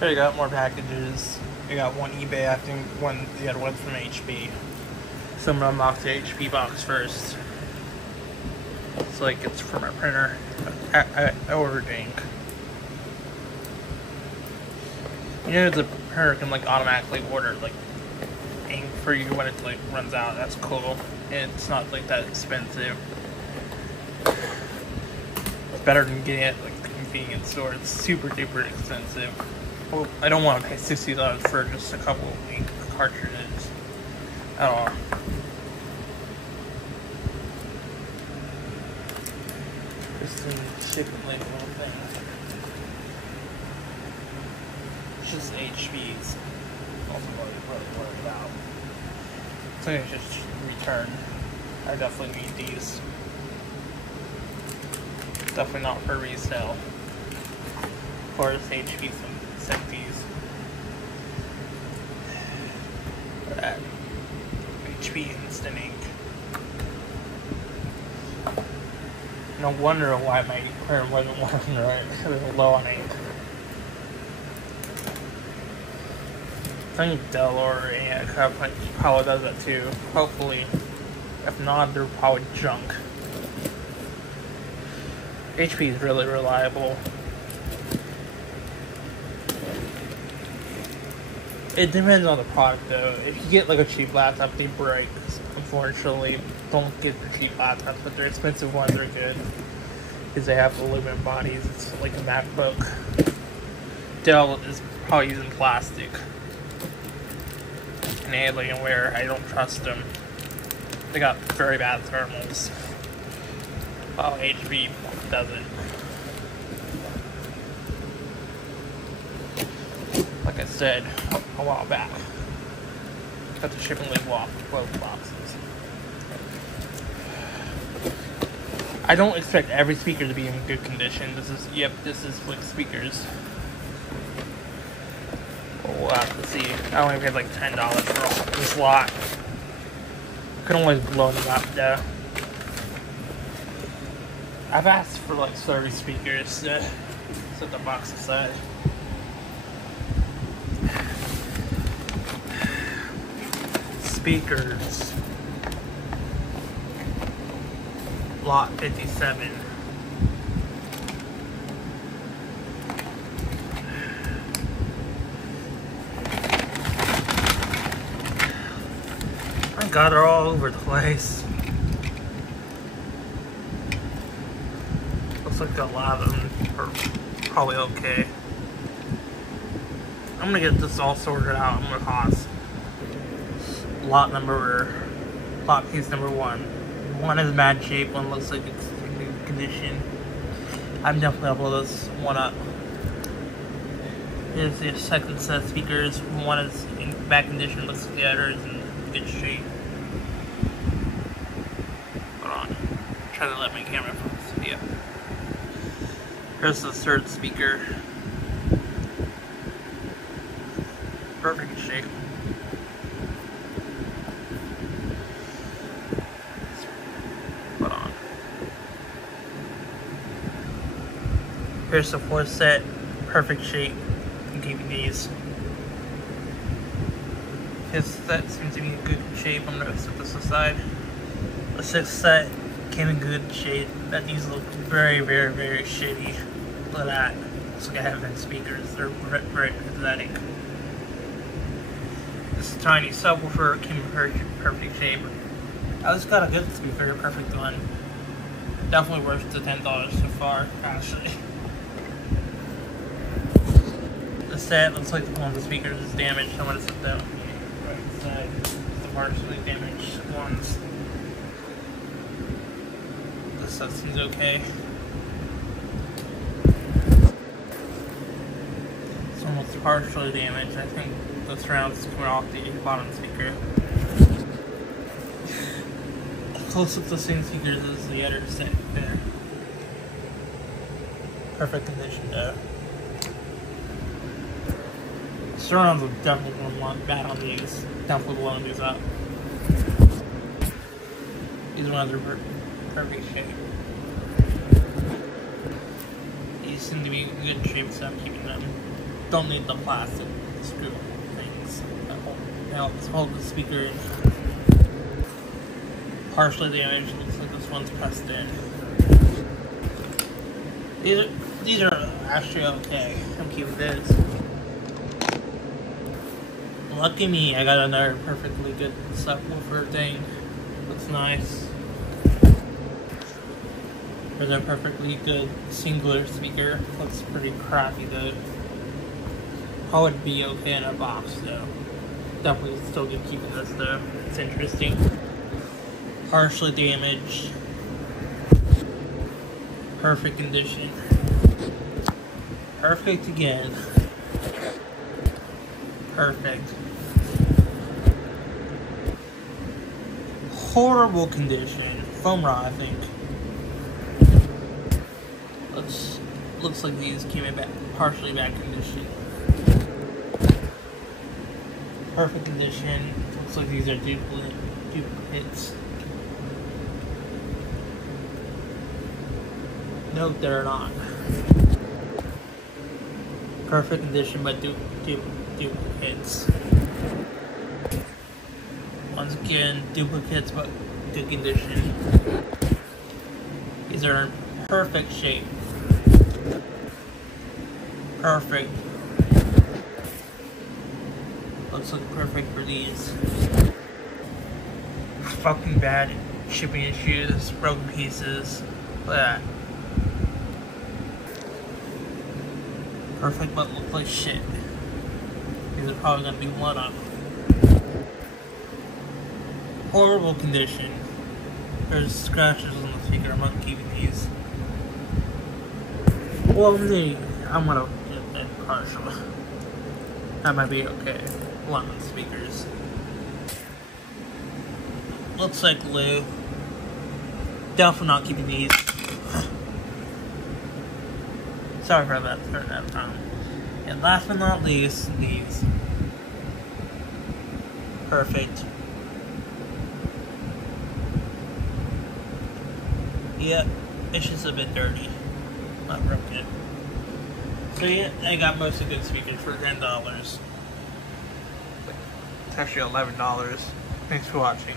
Here you got more packages. You got one eBay, I think the other one's from HP. So I'm gonna unbox the HP box first. It's like it's for my printer. I ordered ink. You know the printer can like automatically order like ink for you when it like runs out. That's cool. And it's not like that expensive. It's better than getting it like the convenience store. It's super duper expensive. Well, I don't want to pay $60 for just a couple of ink cartridges at all. Just the shipping label thing. It's just HP's. Also worried about. So I just return. I definitely need these. Definitely not for resale. Of course, HP sent these. That HP Instant Ink. No wonder why my printer wasn't working right. It was low on ink. I think Dell or any company probably does that too. Hopefully. If not, they're probably junk. HP is really reliable. It depends on the product though. If you get like a cheap laptop, they break. Unfortunately, don't get the cheap laptops, but their expensive ones are good. Because they have aluminum bodies. It's like a MacBook. Dell is probably using plastic. And Alienware, I don't trust them. They got very bad thermals. While HP doesn't. Like I said a while back. Got the shipping label off both boxes. I don't expect every speaker to be in good condition. This is like speakers. We'll have to see. I only paid like $10 for this lot. Can always blow them up though. I've asked for like 30 speakers to set the box aside. Speakers. Lot 57. My God, they're all over the place. Looks like a lot of them are probably okay. I'm gonna get this all sorted out. I'm gonna toss lot piece number one. One is bad shape, one looks like it's in good condition. I'm definitely gonna blow this one up. Here's the second set of speakers. One is in bad condition, looks like the other is in good shape. Hold on. Try to let my camera focus. Yeah. Here's the third speaker. Perfect shape. Hold on. Here's the fourth set. Perfect shape. I'm keeping these. His set seems to be in good shape. I'm gonna set this aside. The sixth set came in good shape. But these look very, very, very shitty. Look at that. Looks like I have been speakers. They're very pathetic. This tiny subwoofer came in perfect shape. I just got a good speaker, perfect one. Definitely worth the $10 so far, actually. The set looks like one of the speakers is damaged. I'm gonna set that right side. The partially damaged ones. This set seems okay. This one looks partially damaged. I think the surround's coming off the bottom speaker. Close up the same speakers as the other set there. Perfect condition though. Surrounds are definitely going to want bad on these. Definitely blowing these up. These ones are perfect shape. These seem to be in good shape, so I'm keeping them. don't need the plastic screw things that hold the speaker in. Partially damaged. Looks like this one's pressed in. These are actually okay. I'm keeping this. Lucky me, I got another perfectly good subwoofer thing. Looks nice. There's a perfectly good singular speaker. Looks pretty crappy though. Probably would be okay in a box though. Definitely still good keeping this though. It's interesting. Partially damaged. Perfect condition. Perfect again. Perfect. Horrible condition. Foam rod, I think. Looks like these came in partially bad condition. Perfect condition. Looks like these are duplicates. Nope, they're not. Perfect condition, but duplicates. Once again, duplicates, but good condition. These are in perfect shape. Perfect. Looks like perfect for these. Fucking bad shipping issues, broken pieces. Look at that. Perfect, but look like shit. These are probably gonna be one of them. Horrible condition. There's scratches on the speaker. I'm not keeping these. Well, I'm gonna get it partial. That might be okay. A lot of speakers. Looks like glue. Definitely not keeping these. Sorry for that third time. And last but not least, these. Perfect. Yep, it's just a bit dirty. Not real good. So yeah, I got mostly good speakers for $10. It's actually $11. Thanks for watching.